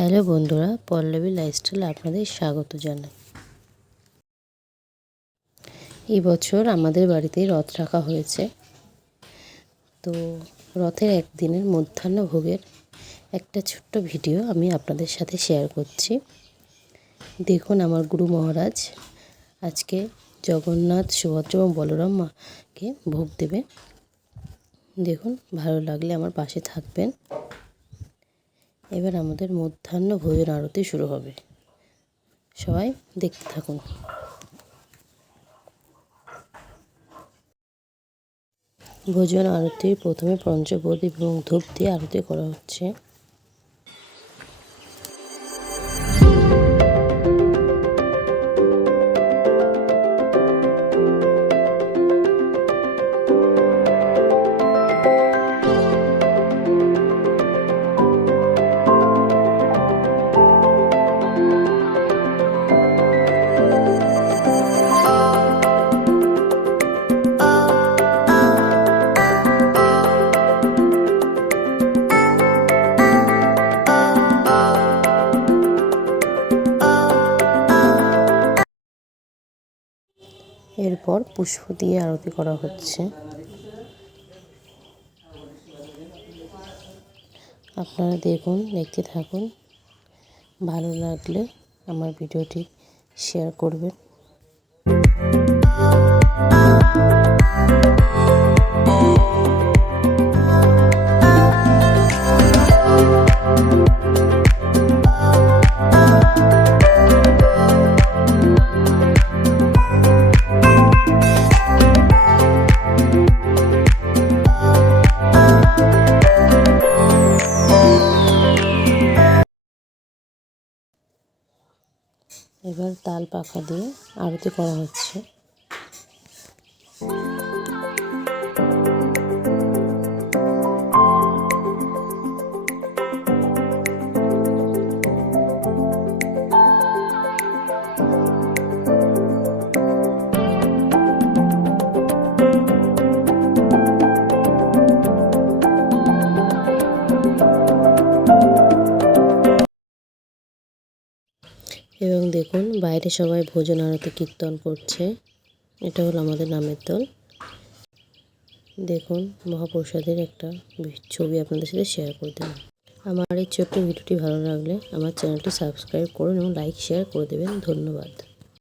Hello বন্ধুরা, Pallavi lifestyle আপনাদের স্বাগত জানাই। এই বছর আমাদের বাড়িতে রথ রাখা হয়েছে। তো রথের একদিনের মধ্যাহ্ন ভোগের একটা ছোট্ট ভিডিও আমি আপনাদের সাথে শেয়ার করছি। দেখুন আমার গুরু মহারাজ, আজকে জগন্নাথ সুভদ্র এবং বলরাম মাকে ভোগ দেবে দেখুন, ভালো লাগলে আমার পাশে থাকবেন। এবার আমাদের মধ্যাহ্ন ভোজন আরতি শুরু হবে। সবাই দেখতে থাকুন। ভোজন আরতির প্রথমে পঞ্চপ্রদীপ এবং ধূপ দিয়ে আরতি করা হচ্ছে। এরপর পুষ্প দিয়ে আরতি করা হচ্ছে। আপনারা দেখুন, দেখতে থাকুন। ভালো লাগলে আমার ভিডিওটি শেয়ার করবেন। এবার তাল পাকা দিয়ে আরতি করা হচ্ছে। এবং দেখুন, বাইরে সবাই ভোজন আরতি কীর্তন করছে। এটা হলো আমাদের নামের দল। দেখুন, মহাপ্রসাদের একটা ছবি আপনাদের সাথে শেয়ার করে দিলাম। আমার এই ছোট্ট ভিডিওটি ভালো লাগলে আমার চ্যানেলটি সাবস্ক্রাইব করুন এবং লাইক শেয়ার করে দেবেন। ধন্যবাদ।